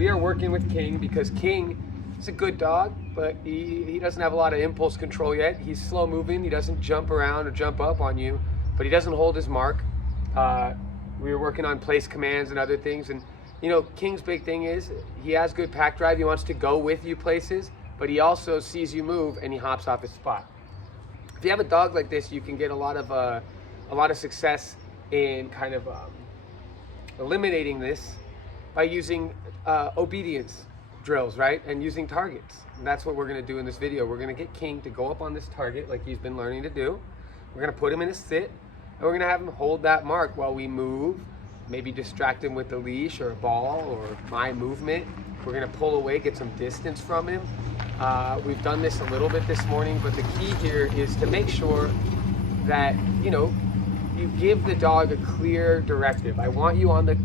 we are working with King because King is a good dog, but he doesn't have a lot of impulse control yet. He's slow moving. He doesn't jump around or jump up on you, but he doesn't hold his mark. We were working on place commands and other things, and you know, King's big thing is he has good pack drive. He wants to go with you places, but he also sees you move and he hops off his spot. If you have a dog like this, you can get a lot of success in kind of eliminating this by using obedience drills, right? And using targets. And that's what we're gonna do in this video. We're gonna get King to go up on this target like he's been learning to do. We're gonna put him in a sit, and we're gonna have him hold that mark while we move, maybe distract him with a leash or a ball or my movement. We're gonna pull away, get some distance from him. We've done this a little bit this morning, but the key here is to make sure that, you know, you give the dog a clear directive. I want you on the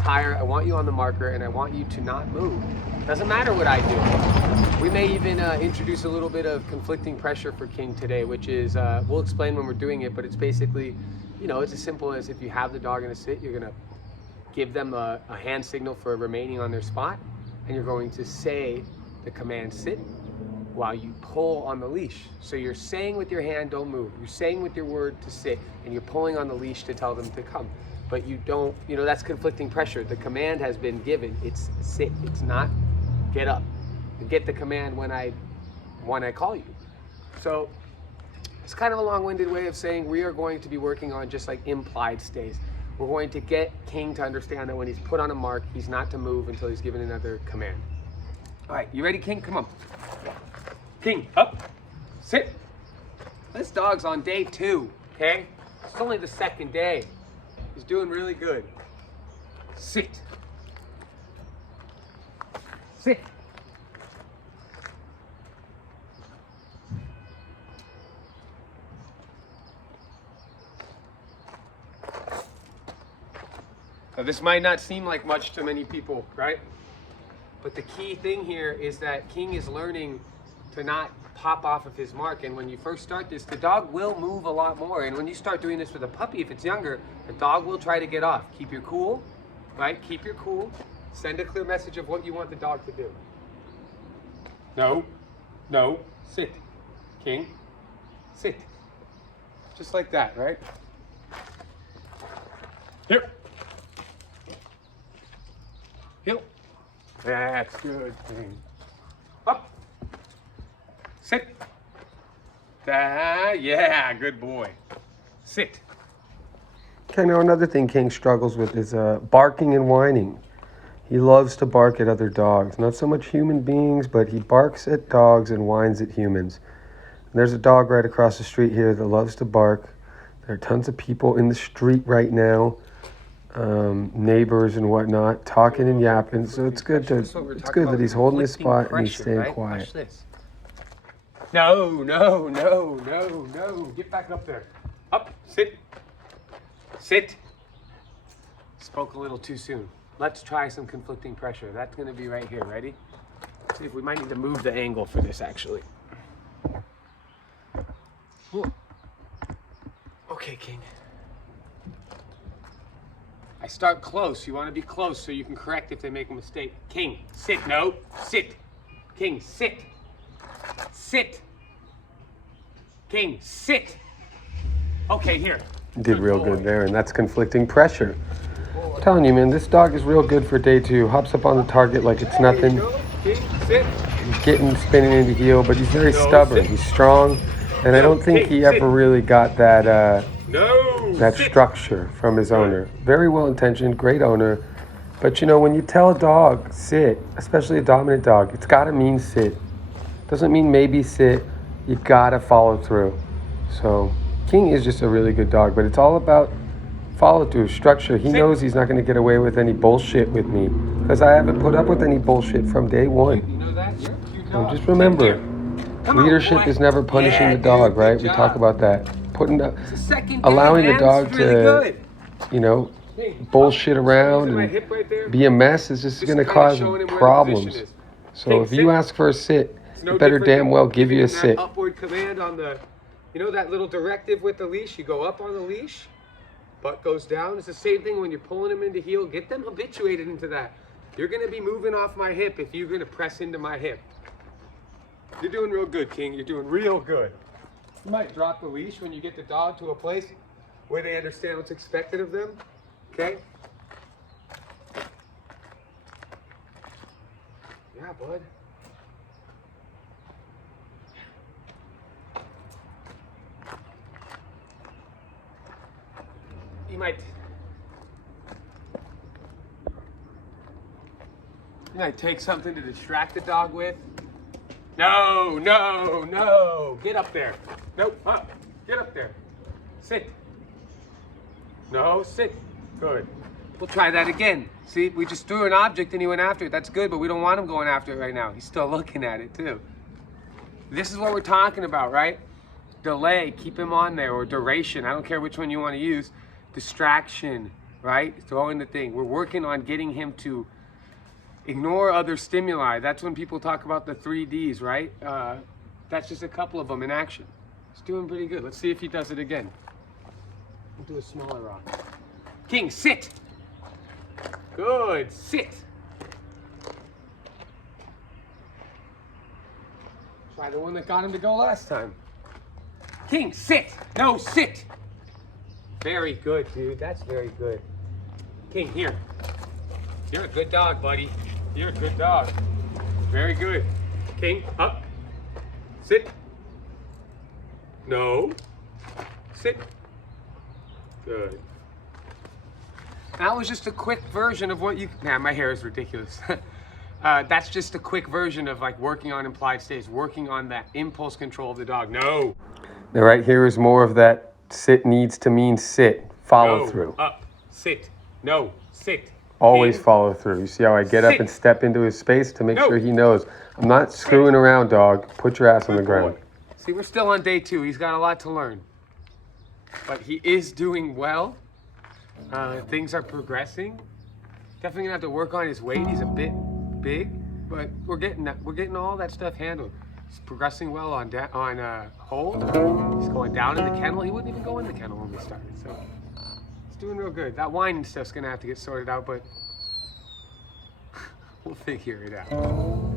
tire, I want you on the marker, and I want you to not move. Doesn't matter what I do. We may even introduce a little bit of conflicting pressure for King today, which is, we'll explain when we're doing it, but it's basically, you know, it's as simple as if you have the dog in a sit, you're gonna give them a hand signal for remaining on their spot, and you're going to say the command sit while you pull on the leash. So you're saying with your hand, don't move. You're saying with your word to sit, and you're pulling on the leash to tell them to come. But you don't, you know, that's conflicting pressure. The command has been given, it's sit, it's not get up. You get the command when I call you. So it's kind of a long-winded way of saying we are going to be working on just like implied stays. We're going to get King to understand that when he's put on a mark, he's not to move until he's given another command. All right, you ready, King? Come on. King, up, sit. This dog's on day 2, okay? It's only the 2nd day. He's doing really good. Sit. Sit. Now, this might not seem like much to many people, right? But the key thing here is that King is learning to not pop off of his mark. And when you first start this, the dog will move a lot more. And when you start doing this with a puppy, if it's younger, the dog will try to get off. Keep your cool, right? Keep your cool. Send a clear message of what you want the dog to do. No, no, sit. King, sit. Just like that, right? Here. Heel. That's good, King. Up. Sit. Yeah, good boy. Sit. Okay, now another thing King struggles with is barking and whining. He loves to bark at other dogs. Not so much human beings, but he barks at dogs and whines at humans. And there's a dog right across the street here that loves to bark. There are tons of people in the street right now, neighbors and whatnot, talking and yapping. So it's good that he's holding his spot and he's staying quiet. Watch this. No, no, no, no, no. Get back up there. Up, sit. Sit. Spoke a little too soon. Let's try some conflicting pressure. That's gonna be right here, ready? See if we might need to move the angle for this actually. Ooh. Okay, King. I start close. You wanna be close so you can correct if they make a mistake. King, sit, no, sit. King, sit. Sit. King, sit. Okay, here. Did real good there, and that's conflicting pressure. I'm telling you, man, this dog is real good for day 2. Hops up on the target like it's nothing. King, sit. He's getting spinning into heel, but he's very stubborn. He's strong, and I don't think he ever really got that structure from his owner. Very well intentioned, great owner. But you know, when you tell a dog sit, especially a dominant dog, it's got to mean sit. Doesn't mean maybe sit. You gotta follow through. So King is just a really good dog, but it's all about follow through, structure. He knows he's not gonna get away with any bullshit with me because I haven't put up with any bullshit from day 1. You know that? You're a cute So dog. just remember, leadership is never punishing the dog, right? We talk about that. Allowing the dog to, you know, bullshit around and be a mess is just gonna cause problems. So if you ask for a sit, No better different damn than well give you a giving sit. That upward command on the, you know that little directive with the leash? You go up on the leash, Butt goes down. It's the same thing when you're pulling them into heel. Get them habituated into that. You're gonna be moving off my hip if you're gonna press into my hip. You're doing real good, King. You're doing real good. You might drop the leash when you get the dog to a place where they understand what's expected of them, okay? Yeah, bud. You might take something to distract the dog with. No, no, no. Get up there. Nope, up. Get up there. Sit. No, sit. Good. We'll try that again. See, we just threw an object and he went after it. That's good, but we don't want him going after it right now. He's still looking at it too. This is what we're talking about, right? Delay, keep him on there, or duration. I don't care which one you want to use. Distraction, right? Throwing the thing. We're working on getting him to ignore other stimuli. That's when people talk about the 3Ds, right? That's just a couple of them in action. He's doing pretty good. Let's see if he does it again. We'll do a smaller rock. King, sit. Good, sit. Try the one that got him to go last time. King, sit. No, sit. Very good, dude. That's very good. King, here. You're a good dog, buddy. You're a good dog. Very good. King, up. Sit. No. Sit. Good. That was just a quick version of what you... Man, my hair is ridiculous. That's just a quick version of like working on implied stays, working on that impulse control of the dog. No. Now right here is more of that sit needs to mean sit. Follow through. Up. Sit. No. Sit. Always follow through. You see how I get up and step into his space to make sure he knows. I'm not screwing around, dog. Put your ass on the ground. See, we're still on day 2. He's got a lot to learn. But he is doing well. Things are progressing. Definitely gonna have to work on his weight. He's a bit big, but we're getting that. We're getting all that stuff handled. He's progressing well on hold. He's going down in the kennel. He wouldn't even go in the kennel when we started. So he's doing real good. That whining stuff's gonna have to get sorted out, but we'll figure it out.